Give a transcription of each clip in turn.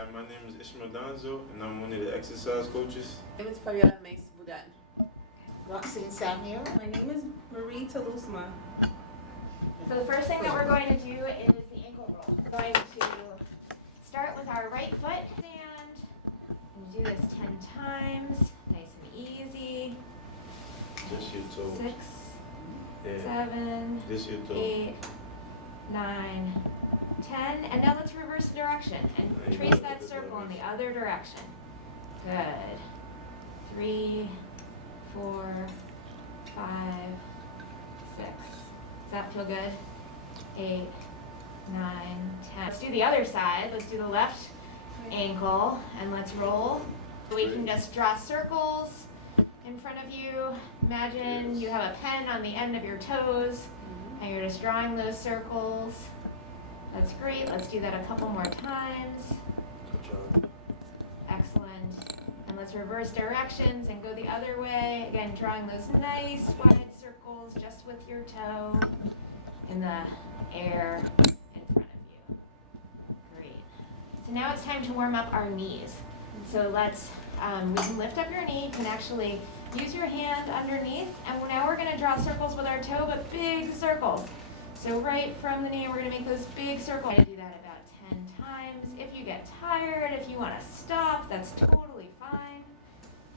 Hi, my name is Ishmael Donzo, and I'm one of the exercise coaches. My name is Fabiola Mace Boudan. Roxanne Samuel. My name is Marie Talusma. So the first thing that we're going to do is the ankle roll. We're going to start with our right foot, stand, and do this 10 times, nice and easy. Just your toe. 6, Yeah. 7, Just your toe. 8, 9, 10, and now let's reverse the direction and There you trace go. that circle in the other direction. Good. 3, 4, 5, 6. Does that feel good? 8, 9, 10. Let's do the other side. Let's do the left ankle and let's roll. We can just draw circles in front of you. Imagine you have a pen on the end of your toes and you're just drawing those circles. That's great. Let's do that a couple more times. Good job. Excellent. And let's reverse directions and go the other way. Again, drawing those nice wide circles just with your toe in the air in front of you. Great. So now it's time to warm up our knees. And so let's, we can lift up your knee. You can actually use your hand underneath. And now we're going to draw circles with our toe, but big circles. So right from the knee, we're going to make those big circles. Do that about 10 times. If you get tired, if you want to stop, that's totally fine.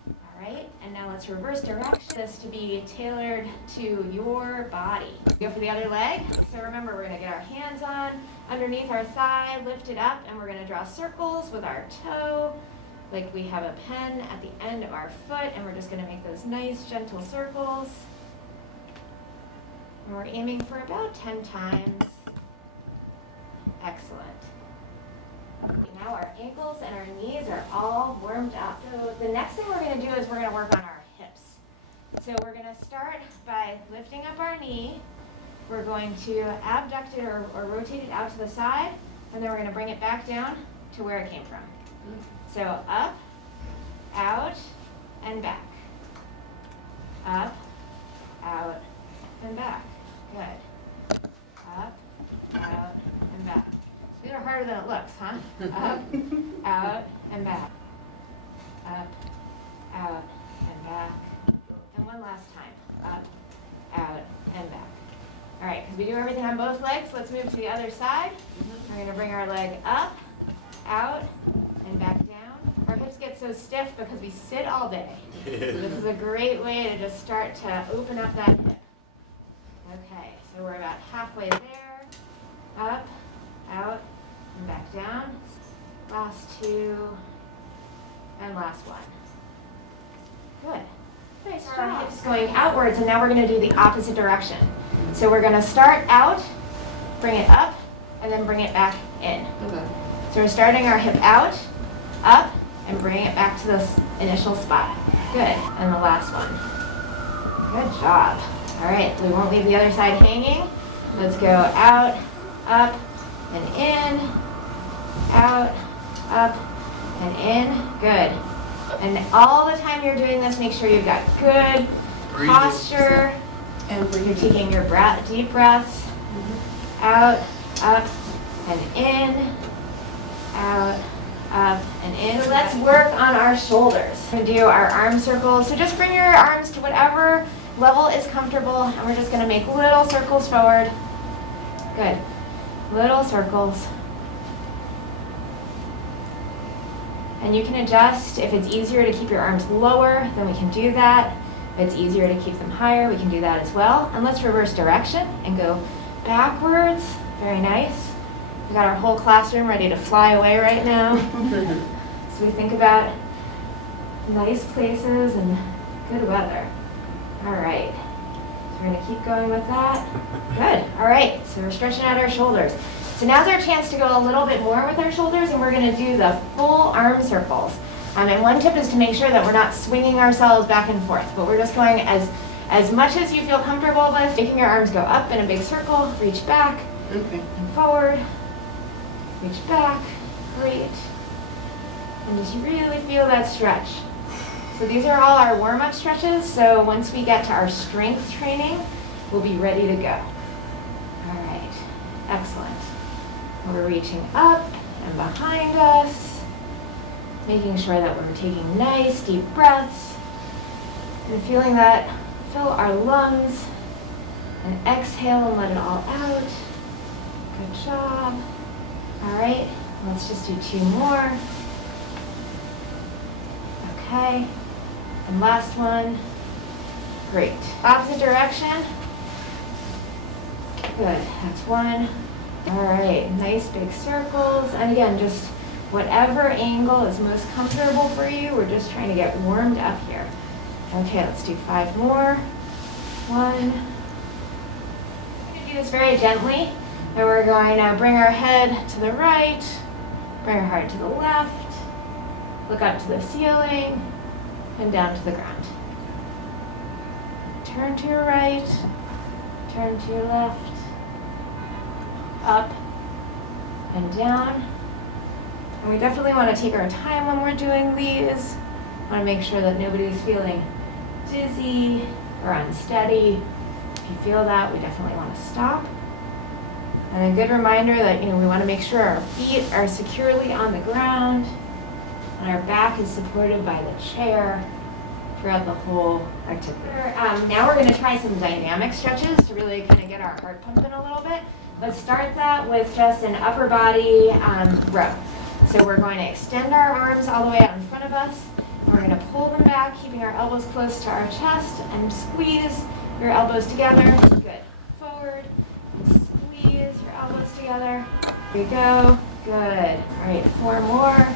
All right, and now let's reverse direction. This to be tailored to your body. Go for the other leg. So remember, we're going to get our hands on underneath our thigh, lift it up, and we're going to draw circles with our toe, like we have a pen at the end of our foot, and we're just going to make those nice, gentle circles. And we're aiming for about 10 times. Excellent. Now our ankles and our knees are all warmed up. So the next thing we're going to do is we're going to work on our hips. So we're going to start by lifting up our knee. We're going to abduct it or rotate it out to the side, and then we're going to bring it back down to where it came from. So up, out, and back. Up, out, and back. Good. Up, out, and back. These are harder than it looks, huh? Up, out, and back. Up, out, and back. And one last time. Up, out, and back. All right, because we do everything on both legs, let's move to the other side. We're going to bring our leg up, out, and back down. Our hips get so stiff because we sit all day. So this is a great way to just start to open up that hip. Okay, so we're about halfway there. Up, out, and back down. Last 2, and last 1. Good. Nice job. Our hips going outwards, and now we're going to do the opposite direction. So we're going to start out, bring it up, and then bring it back in. Okay. So we're starting our hip out, up, and bringing it back to the initial spot. Good. And the last one. Good job. All right, we won't leave the other side hanging. Let's go out, up, and in, out, up, and in. Good. And all the time you're doing this, make sure you've got good posture. And You're taking your deep breaths. Out, up, and in, out, up, and in. So let's work on our shoulders. We're going to do our arm circles. So just bring your arms to whatever level is comfortable, and we're just going to make little circles forward. Good. Little circles. And you can adjust. If it's easier to keep your arms lower, then we can do that. If it's easier to keep them higher, we can do that as well. And let's reverse direction and go backwards. Very nice. We got our whole classroom ready to fly away right now. So we think about nice places and good weather. All right. So we're going to keep going with that. Good. All right. So we're stretching out our shoulders. So now's our chance to go a little bit more with our shoulders, and we're going to do the full arm circles. And one tip is to make sure that we're not swinging ourselves back and forth, but we're just going as much as you feel comfortable with, making your arms go up in a big circle, reach back, and forward, reach back, great. And just really feel that stretch. So these are all our warm-up stretches, so once we get to our strength training, we'll be ready to go. All right, excellent. We're reaching up and behind us. Making sure that we're taking nice deep breaths and feeling that fill our lungs, and exhale and let it all out. Good job. All right, let's just do 2 more. Okay, and last one. Great. Opposite direction. Good, that's 1. All right, nice big circles. And again, just whatever angle is most comfortable for you. We're just trying to get warmed up here. Okay, let's do 5 more. 1. We're going to do this very gently. And we're going to bring our head to the right, bring our heart to the left, look up to the ceiling, and down to the ground. Turn to your right, turn to your left, up and down. And we definitely want to take our time when we're doing these. Want to make sure that nobody's feeling dizzy or unsteady. If you feel that, we definitely want to stop. And a good reminder that, we want to make sure our feet are securely on the ground and our back is supported by the chair throughout the whole activity. Now we're going to try some dynamic stretches to really kind of get our heart pumping a little bit. Let's start that with just an upper body row. So we're going to extend our arms all the way out in front of us. And we're going to pull them back, keeping our elbows close to our chest, and squeeze your elbows together. Good. Forward. And squeeze your elbows together. Here we go. Good. All right, 4 more.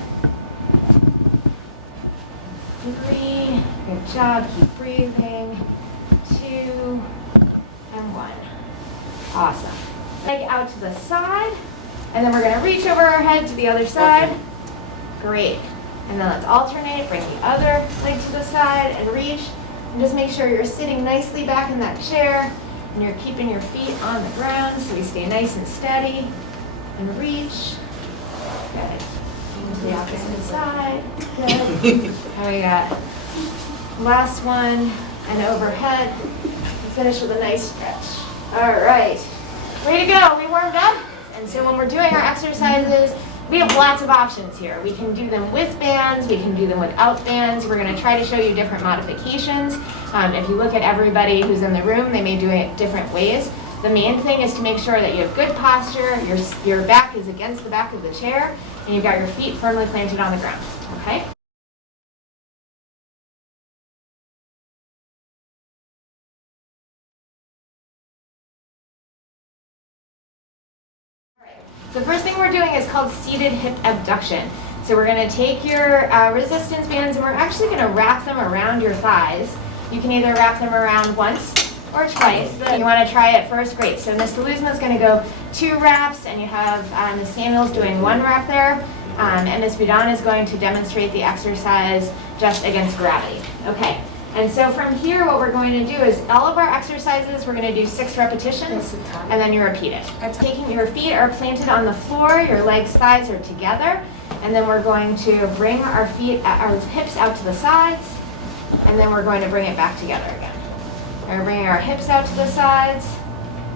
3. Good job. Keep breathing. 2 and 1. Awesome. Leg out to the side, and then we're going to reach over our head to the other side. Great. And then let's alternate. Bring the other leg to the side and reach. And just make sure you're sitting nicely back in that chair and you're keeping your feet on the ground so we stay nice and steady. And reach. Good. To the opposite side. Good. And we got last one and overhead. And finish with a nice stretch. All right. Way to go. We warmed up. And so when we're doing our exercises, we have lots of options here. We can do them with bands, we can do them without bands. We're going to try to show you different modifications. If you look at everybody who's in the room, they may do it different ways. The main thing is to make sure that you have good posture, your back is against the back of the chair, and you've got your feet firmly planted on the ground, okay? The first thing we're doing is called seated hip abduction. So we're going to take your resistance bands and we're actually going to wrap them around your thighs. You can either wrap them around once or twice. You want to try it first? Great. So Ms. DeLuzma is going to go 2 wraps, and you have Ms. Samuels doing 1 wrap there. And Ms. Boudon is going to demonstrate the exercise just against gravity. Okay. And so from here, what we're going to do is all of our exercises, we're going to do 6 repetitions, and then you repeat it. Taking your feet are planted on the floor, your legs, thighs are together, and then we're going to bring our hips out to the sides, and then we're going to bring it back together again. We're bringing our hips out to the sides,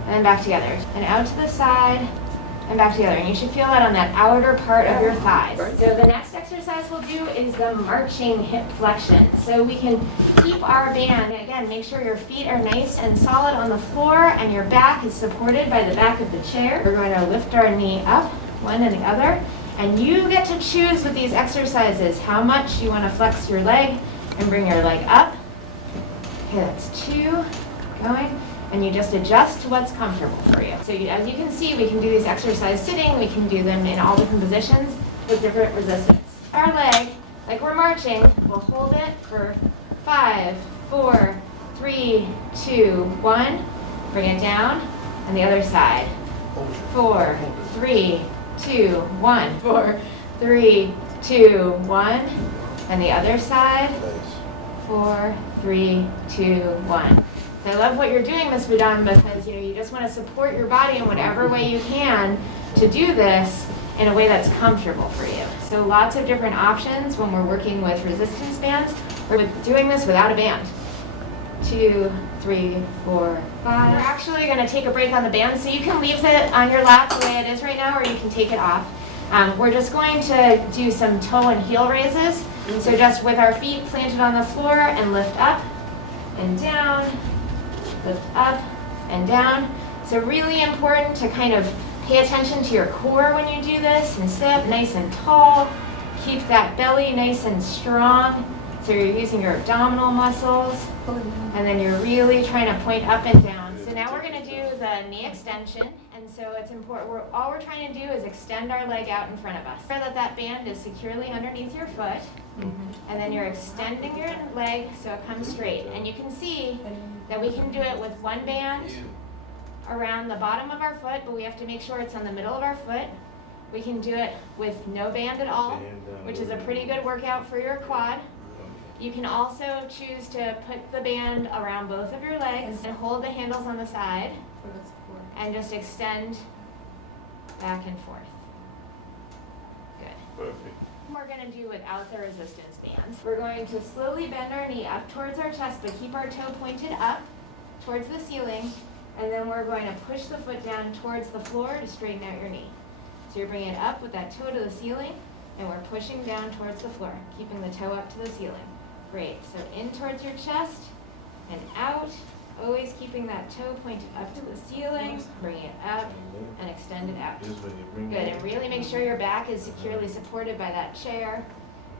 and then back together, and out to the side, and back together. And you should feel that on that outer part of your thighs. So the next exercise we'll do is the marching hip flexion. So we can keep our band, and again, make sure your feet are nice and solid on the floor and your back is supported by the back of the chair. We're going to lift our knee up, one and the other, and you get to choose with these exercises how much you want to flex your leg and bring your leg up. Okay, that's 2, going. And you just adjust to what's comfortable for you. So as you can see, we can do these exercises sitting, we can do them in all different positions with different resistance. Our leg, like we're marching, we'll hold it for 5, 4, 3, 2, 1. Bring it down, and the other side. 4, 3, 2, 1. 4, 3, 2, 1. And the other side. 4, 3, 2, 1. I love what you're doing, Ms. Boudon, because you just want to support your body in whatever way you can to do this in a way that's comfortable for you. So lots of different options when we're working with resistance bands. We're doing this without a band. 2, 3, 4, 5. We're actually going to take a break on the band, so you can leave it on your lap the way it is right now, or you can take it off. We're just going to do some toe and heel raises. So just with our feet planted on the floor and lift up and down, lift up and down. So really important to kind of pay attention to your core when you do this and sit up nice and tall. Keep that belly nice and strong. So you're using your abdominal muscles and then you're really trying to point up and down. So now we're going to do the knee extension. And so it's important, all we're trying to do is extend our leg out in front of us. Remember that band is securely underneath your foot. And then you're extending your leg so it comes straight. And you can see that we can do it with one band around the bottom of our foot, but we have to make sure it's on the middle of our foot. We can do it with no band at all, which is a pretty good workout for your quad. You can also choose to put the band around both of your legs and hold the handles on the side and just extend back and forth. Good. Perfect. We're going to do without the resistance bands. We're going to slowly bend our knee up towards our chest, but keep our toe pointed up towards the ceiling, and then we're going to push the foot down towards the floor to straighten out your knee. So you're bringing it up with that toe to the ceiling, and we're pushing down towards the floor, keeping the toe up to the ceiling. Great. So in towards your chest and out, always keeping that toe pointed up to the ceiling, bring it up and extend it out. Good, and really make sure your back is securely supported by that chair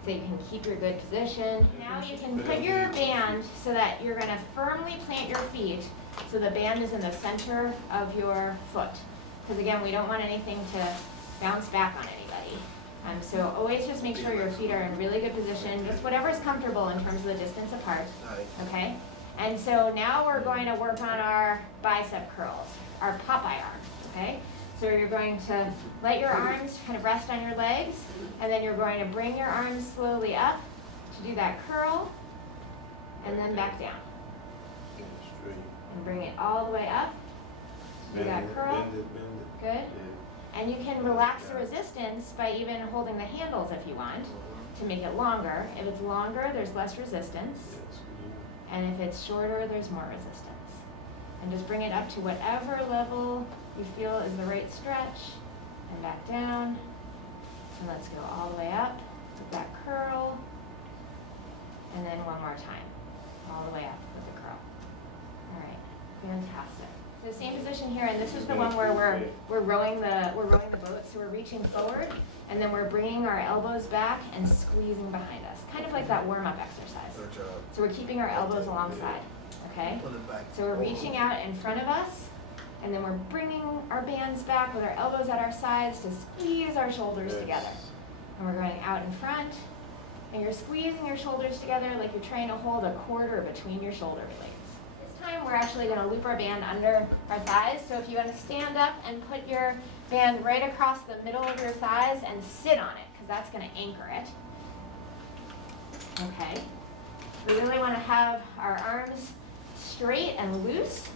so you can keep your good position. Now you can put your band so that you're going to firmly plant your feet so the band is in the center of your foot. Because again, we don't want anything to bounce back on anybody. So always just make sure your feet are in really good position, just whatever's comfortable in terms of the distance apart, okay? And so now we're going to work on our bicep curls, our Popeye arms, okay? So you're going to let your arms kind of rest on your legs, and then you're going to bring your arms slowly up to do that curl, and then back down. And bring it all the way up, do that curl, good. And you can relax the resistance by even holding the handles if you want to make it longer. If it's longer, there's less resistance. And if it's shorter, there's more resistance. And just bring it up to whatever level you feel is the right stretch. And back down. And let's go all the way up with that curl. And then one more time. All the way up with the curl. All right, fantastic. So same position here, and this is the one where we're rowing the boat. So we're reaching forward, and then we're bringing our elbows back and squeezing behind us, kind of like that warm-up exercise. So we're keeping our elbows alongside, okay? So we're reaching out in front of us, and then we're bringing our bands back with our elbows at our sides to squeeze our shoulders together. And we're going out in front, and you're squeezing your shoulders together like you're trying to hold a quarter between your shoulder blades. Time we're actually going to loop our band under our thighs. So if you want to stand up and put your band right across the middle of your thighs and sit on it, because that's going to anchor it. Okay. We really want to have our arms straight and loose,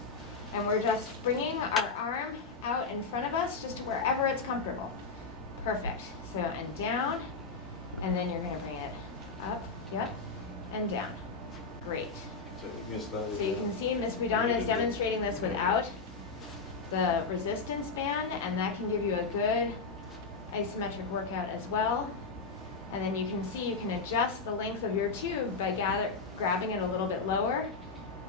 and we're just bringing our arm out in front of us just to wherever it's comfortable. Perfect. So, and down, and then you're going to bring it up, yep, and down. Great. So you can see Miss Budana is demonstrating this without the resistance band, and that can give you a good isometric workout as well. And then you can see you can adjust the length of your tube by grabbing it a little bit lower,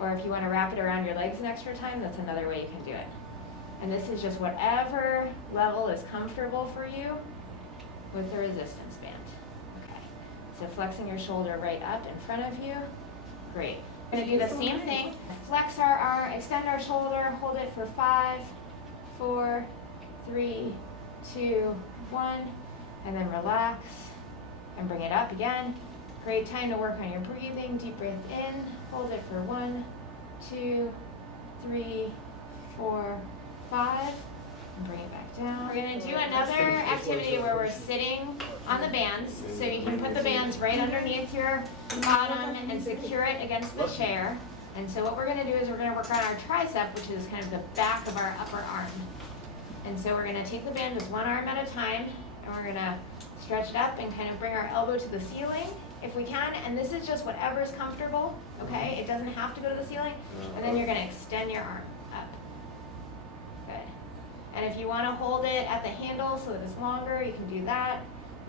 or if you want to wrap it around your legs an extra time, that's another way you can do it. And this is just whatever level is comfortable for you with the resistance band. Okay. So flexing your shoulder right up in front of you. Great. We're going to do the same thing. Flex our arm, extend our shoulder, hold it for 5, 4, 3, 2, 1, and then relax and bring it up again. Great time to work on your breathing. Deep breath in, hold it for 1, 2, 3, 4, 5, and bring it back down. We're going to do another activity where we're sitting on the bands. So you can put the bands right underneath your bottom and secure it against the chair. And so what we're going to do is we're going to work on our tricep, which is kind of the back of our upper arm. And so we're going to take the band with one arm at a time, and we're going to stretch it up and kind of bring our elbow to the ceiling if we can. And this is just whatever's comfortable, okay? It doesn't have to go to the ceiling. And then you're going to extend your arm up. Good. And if you wanna hold it at the handle so that it's longer, you can do that.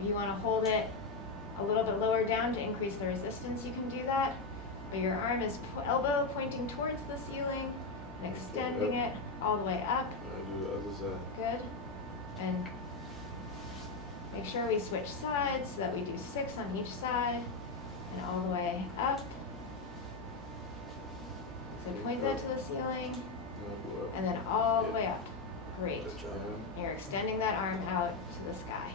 If you wanna hold it a little bit lower down to increase the resistance, you can do that. But your arm is elbow pointing towards the ceiling and extending it all the way up. I do the other side. Good. And make sure we switch sides so that we do 6 on each side and all the way up. So point that to the ceiling Now go up. and then all the way up. Great. Good job. And you're extending that arm out to the sky.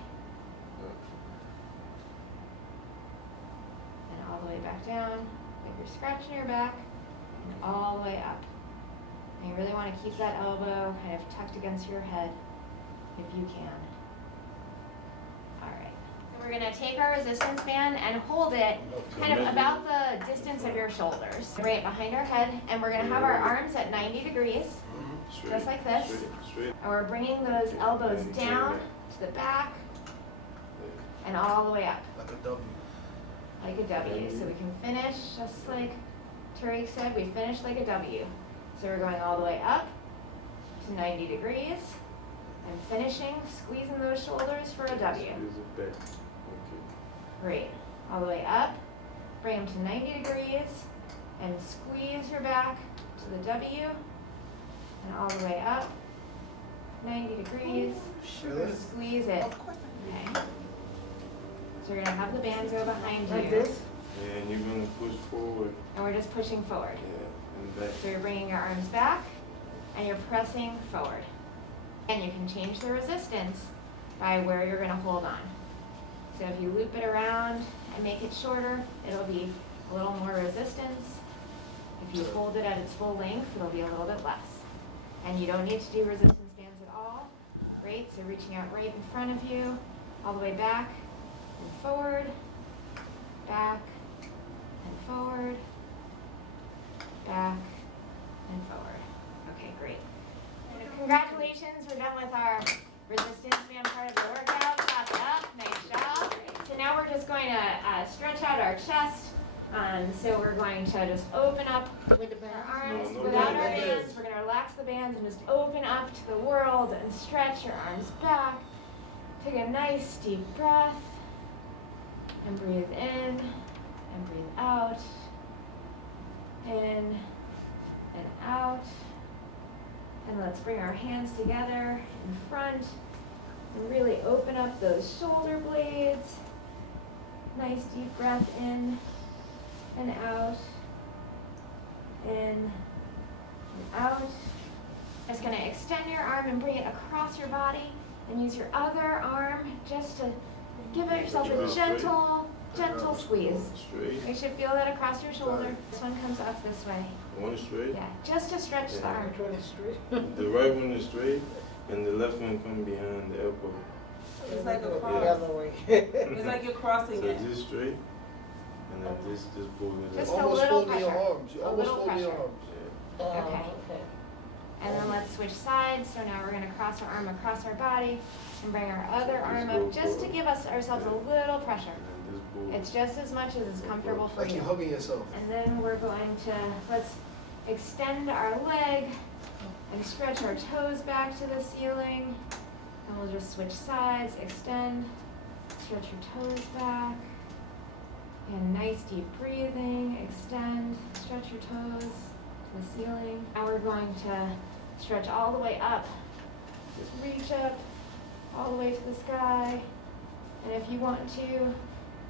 And all the way back down, like you're scratching your back, and all the way up. And you really want to keep that elbow kind of tucked against your head if you can. All right. So we're going to take our resistance band and hold it kind of about the distance of your shoulders, right behind our head, and we're going to have our arms at 90 degrees, Straight, just like this. Straight. And we're bringing those elbows down to the back and all the way up. Like a W. Like a W. So we can finish just like Tariq said, we finish like a W. So we're going all the way up to 90 degrees and finishing, squeezing those shoulders for a W. Squeeze it back. Okay. Great. All the way up, bring them to 90 degrees and squeeze your back to the W and all the way up, 90 degrees, squeeze it. Okay. So you're gonna have the band go behind you. Like this? Yeah, and you're gonna push forward. And we're just pushing forward. Yeah, and back. So you're bringing your arms back and you're pressing forward. And you can change the resistance by where you're gonna hold on. So if you loop it around and make it shorter, it'll be a little more resistance. If you hold it at its full length, it'll be a little bit less. And you don't need to do resistance bands at all. Great, so reaching out right in front of you, all the way back and forward, back and forward, back and forward. Okay, great. Congratulations, we're done with our resistance band part of the workout. Clap it up, nice job. So now we're just going to stretch out our chest. So we're going to just open up With the band? our arms No, without no, our no. bands. We're going to relax the bands and just open up to the world and stretch your arms back. Take a nice deep breath and breathe in and breathe out. In and out. And let's bring our hands together in front and really open up those shoulder blades. Nice deep breath in and out. In and out. Just going to extend your arm and bring it across your body and use your other arm just to give yourself a gentle squeeze. Straight. You should feel that across your shoulder. This one comes up this way. One straight. Yeah, just to stretch the arm. Which one is straight? The right one is straight, and the left one come behind the elbow. It's like a The cross. other way. It's like you're crossing So it. this straight, and then this just pull it Just up. a Almost little folding your pressure. arms. You A almost little fold your pressure. arms. Okay. And then let's switch sides. So now we're going to cross our arm across our body and bring our other arm up just to give ourselves a little pressure. And then this pull. It's just as much as it's comfortable for Like you. you're hugging yourself. And then we're going to, let's extend our leg and stretch our toes back to the ceiling. And we'll just switch sides, extend, stretch your toes back. And nice deep breathing, extend, stretch your toes to the ceiling. Now we're going to stretch all the way up. Just reach up all the way to the sky. And if you want to,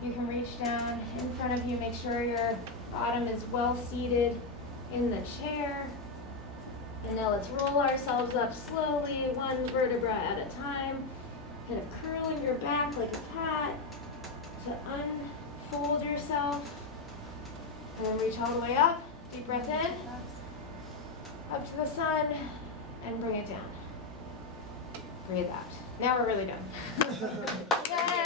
you can reach down in front of you. Make sure your bottom is well seated in the chair. And now let's roll ourselves up slowly, one vertebra at a time. Kind of curling your back like a cat to unfold yourself. And then reach all the way up. Deep breath in. Up to the sun. And bring it down. Breathe out. Now we're really done. Good.